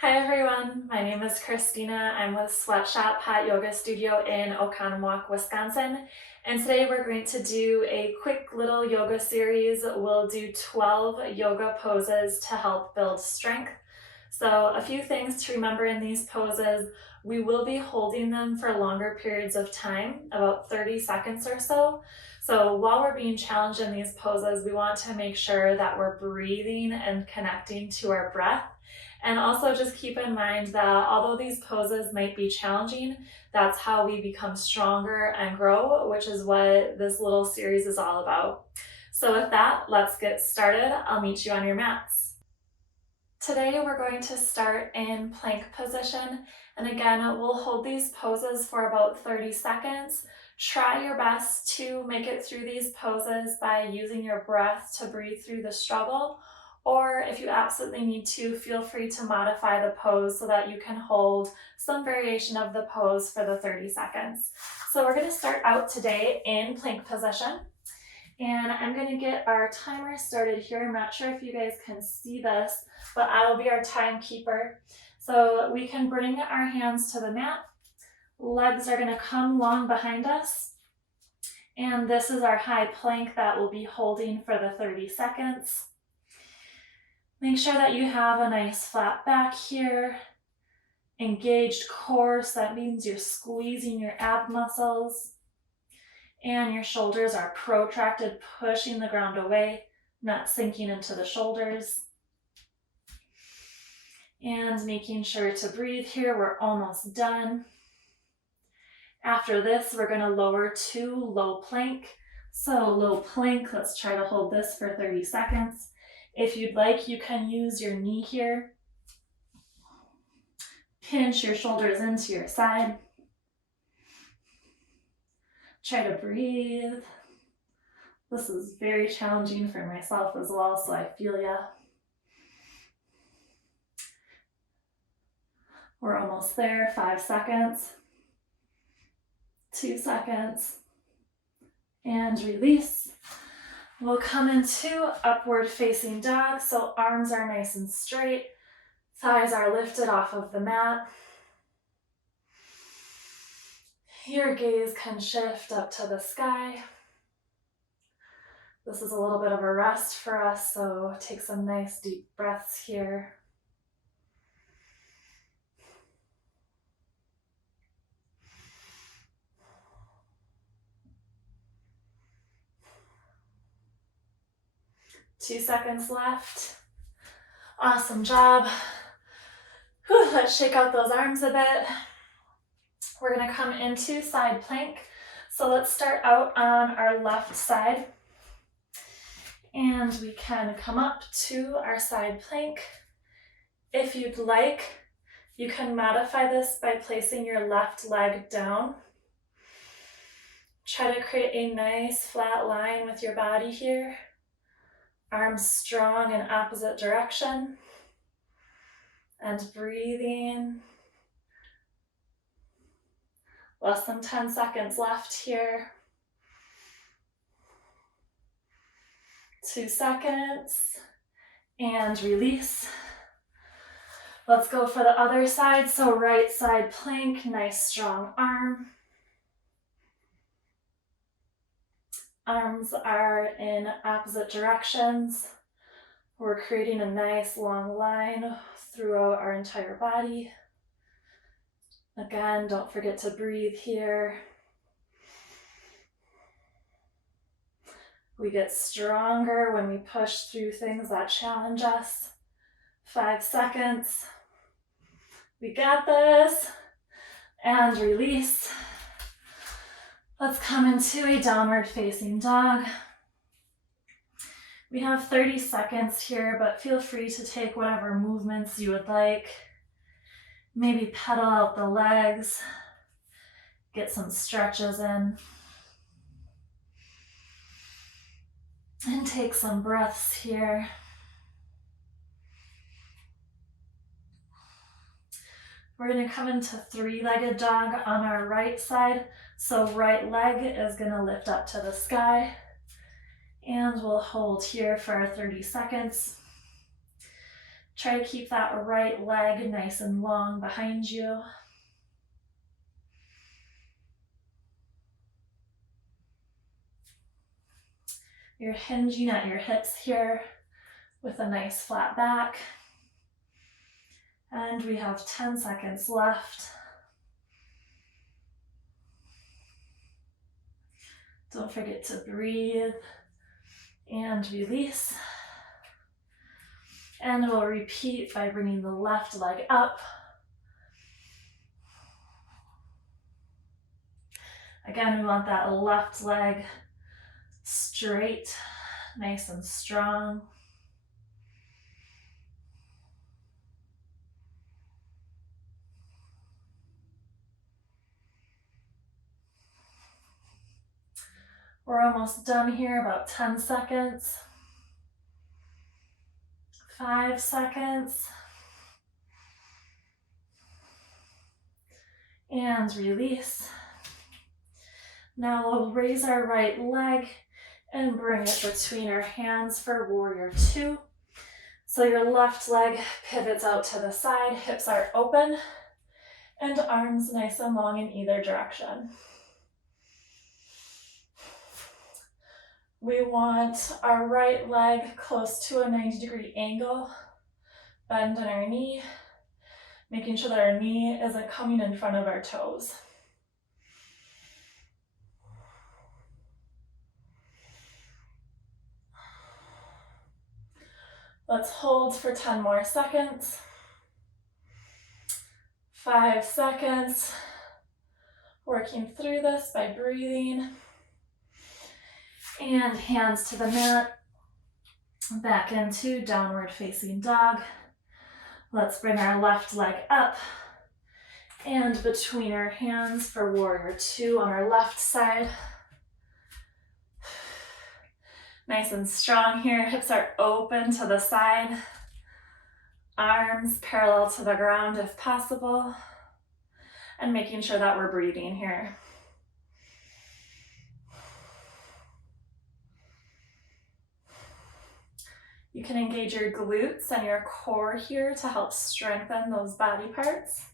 Hi everyone, my name is Christina. I'm with Sweatshop Hot Yoga Studio in Oconomowoc, Wisconsin. And today we're going to do a quick little yoga series. We'll do 12 yoga poses to help build strength. So a few things to remember in these poses. We will be holding them for longer periods of time, about 30 seconds or so. So while we're being challenged in these poses, we want to make sure that we're breathing and connecting to our breath. And also just keep in mind that although these poses might be challenging, that's how we become stronger and grow, which is what this little series is all about. So with that, let's get started. I'll meet you on your mats. Today we're going to start in plank position. And again, we'll hold these poses for about 30 seconds. Try your best to make it through these poses by using your breath to breathe through the struggle. Or if you absolutely need to, feel free to modify the pose so that you can hold some variation of the pose for the 30 seconds. So we're going to start out today in plank position. And I'm going to get our timer started here. I'm not sure if you guys can see this, but I will be our timekeeper. So we can bring our hands to the mat. Legs are going to come long behind us. And this is our high plank that we'll be holding for the 30 seconds. Make sure that you have a nice flat back here, engaged core, so that means you're squeezing your ab muscles, and your shoulders are protracted, pushing the ground away, not sinking into the shoulders. And making sure to breathe here, we're almost done. After this, we're going to lower to low plank. So low plank, let's try to hold this for 30 seconds. If you'd like, you can use your knee here. Pinch your shoulders into your side. Try to breathe. This is very challenging for myself as well, so I feel ya. We're almost there. 5 seconds. 2 seconds. And release. We'll come into upward facing dog, so arms are nice and straight, thighs are lifted off of the mat. Your gaze can shift up to the sky. This is a little bit of a rest for us, so take some nice deep breaths here. Two seconds left. Awesome job. Whew, let's shake out those arms a bit. We're going to come into side plank. So let's start out on our left side. And we can come up to our side plank. If you'd like, you can modify this by placing your left leg down. Try to create a nice flat line with your body here. Arms strong in opposite direction. And breathing. Less than 10 seconds left here. 2 seconds. And release. Let's go for the other side. So right side plank, nice strong arm. Arms are in opposite directions. We're creating a nice long line throughout our entire body. Again, don't forget to breathe here. We get stronger when we push through things that challenge us. 5 seconds. We got this. And release. Let's come into a downward facing dog. We have 30 seconds here, but feel free to take whatever movements you would like. Maybe pedal out the legs. Get some stretches in. And take some breaths here. We're going to come into three-legged dog on our right side. So right leg is going to lift up to the sky. And we'll hold here for our 30 seconds. Try to keep that right leg nice and long behind you. You're hinging at your hips here with a nice flat back. And we have 10 seconds left. Don't forget to breathe and release. And we'll repeat by bringing the left leg up. Again, we want that left leg straight, nice and strong. We're almost done here, about 10 seconds. 5 seconds. And release. Now we'll raise our right leg and bring it between our hands for warrior two. So your left leg pivots out to the side, hips are open, and arms nice and long in either direction. We want our right leg close to a 90-degree angle, bend in our knee, making sure that our knee isn't coming in front of our toes. Let's hold for 10 more seconds. 5 seconds. Working through this by breathing. And hands to the mat. Back into downward facing dog. Let's bring our left leg up and between our hands for warrior two on our left side. Nice and strong here. Hips are open to the side. Arms parallel to the ground if possible. And making sure that we're breathing here. You can engage your glutes and your core here to help strengthen those body parts.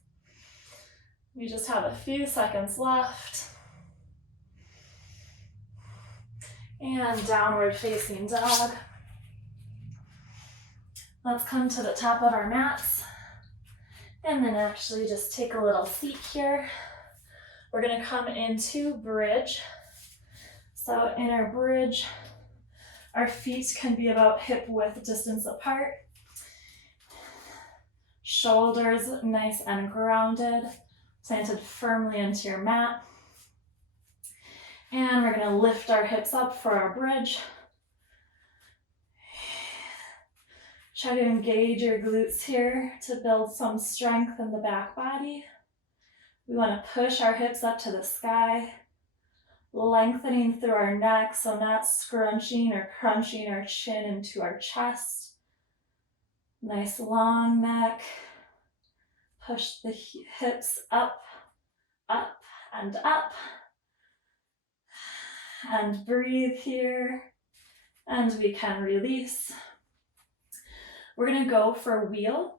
We just have a few seconds left. And downward facing dog. Let's come to the top of our mats. And then actually just take a little seat here. We're gonna come into bridge. So in our bridge, our feet can be about hip width distance apart. Shoulders nice and grounded, planted firmly into your mat. And we're gonna lift our hips up for our bridge. Try to engage your glutes here to build some strength in the back body. We wanna push our hips up to the sky. Lengthening through our neck, so not scrunching or crunching our chin into our chest. Nice long neck. Push the hips up, up, and up. And breathe here. And we can release. We're gonna go for wheel.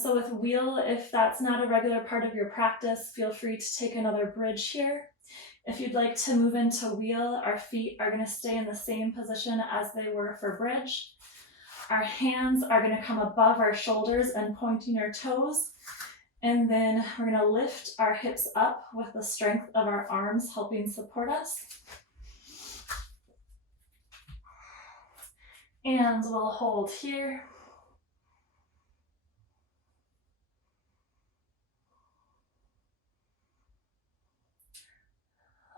So with wheel, if that's not a regular part of your practice, feel free to take another bridge here. If you'd like to move into wheel, our feet are gonna stay in the same position as they were for bridge. Our hands are gonna come above our shoulders and pointing our toes. And then we're gonna lift our hips up with the strength of our arms helping support us. And we'll hold here.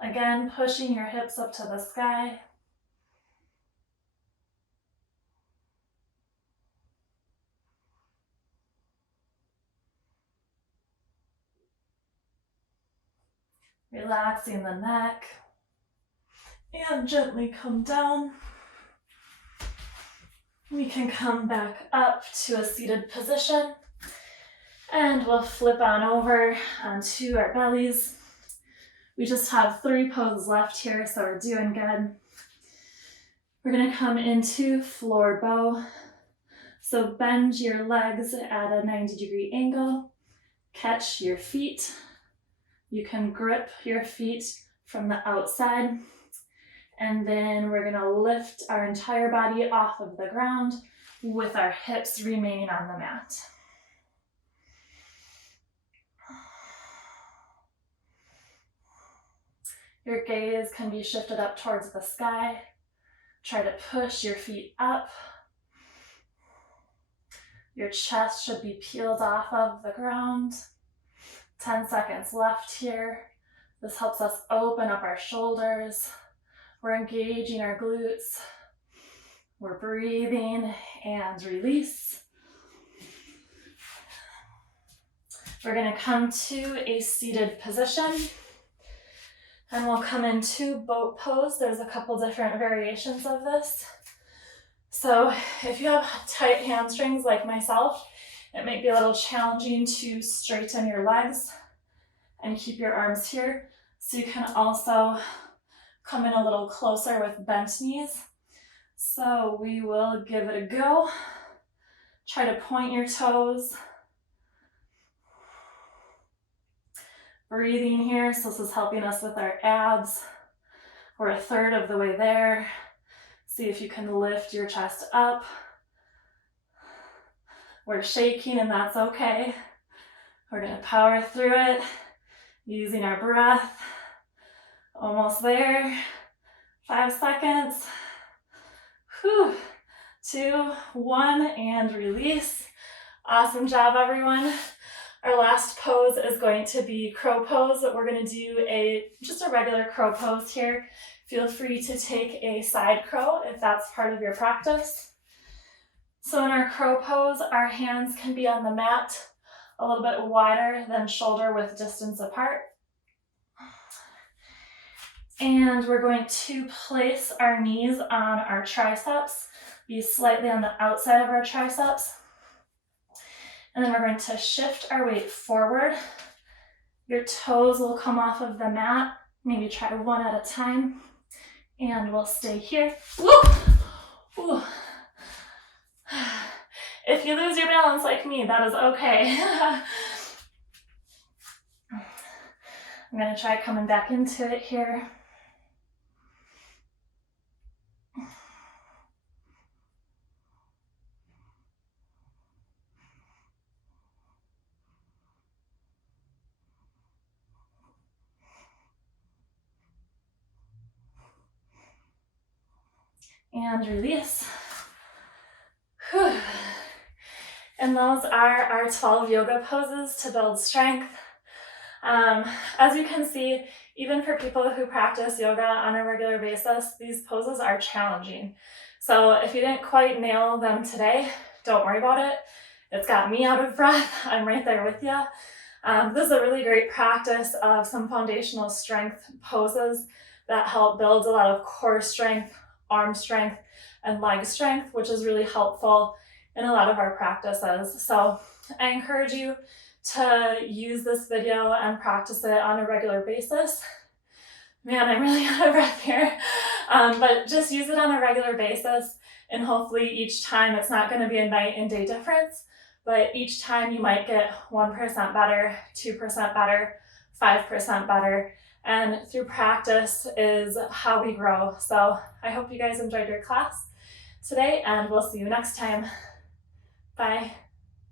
Again, pushing your hips up to the sky. Relaxing the neck. And gently come down. We can come back up to a seated position. And we'll flip on over onto our bellies. We just have 3 poses left here, so we're doing good. We're gonna come into floor bow. So bend your legs at a 90-degree angle, catch your feet. You can grip your feet from the outside, and then we're gonna lift our entire body off of the ground with our hips remaining on the mat. Your gaze can be shifted up towards the sky. Try to push your feet up. Your chest should be peeled off of the ground. 10 seconds left here. This helps us open up our shoulders. We're engaging our glutes. We're breathing and release. We're going to come to a seated position. And we'll come into boat pose. There's a couple different variations of this. So if you have tight hamstrings like myself, it might be a little challenging to straighten your legs and keep your arms here. So you can also come in a little closer with bent knees. So we will give it a go. Try to point your toes. Breathing here, so this is helping us with our abs. We're a third of the way there. See if you can lift your chest up. We're shaking and that's okay. We're gonna power through it using our breath. Almost there. 5 seconds. Whew. 2, 1, and release. Awesome job, everyone. Our last pose is going to be crow pose. We're going to do just a regular crow pose here. Feel free to take a side crow if that's part of your practice. So in our crow pose, our hands can be on the mat a little bit wider than shoulder width distance apart. And we're going to place our knees on our triceps, be slightly on the outside of our triceps. And then we're going to shift our weight forward. Your toes will come off of the mat. Maybe try one at a time. And we'll stay here. Woo! Woo. If you lose your balance like me, that is okay. I'm going to try coming back into it here. And release. Whew. And those are our 12 yoga poses to build strength. As you can see, even for people who practice yoga on a regular basis, these poses are challenging. So if you didn't quite nail them today, don't worry about it. It's got me out of breath. I'm right there with you. This is a really great practice of some foundational strength poses that help build a lot of core strength, arm strength, and leg strength, which is really helpful in a lot of our practices. So I encourage you to use this video and practice it on a regular basis. Man, I'm really out of breath here. But just use it on a regular basis, and hopefully each time it's not going to be a night and day difference, but each time you might get 1% better, 2% better, 5% better. And through practice is how we grow. So I hope you guys enjoyed your class today, and we'll see you next time. Bye.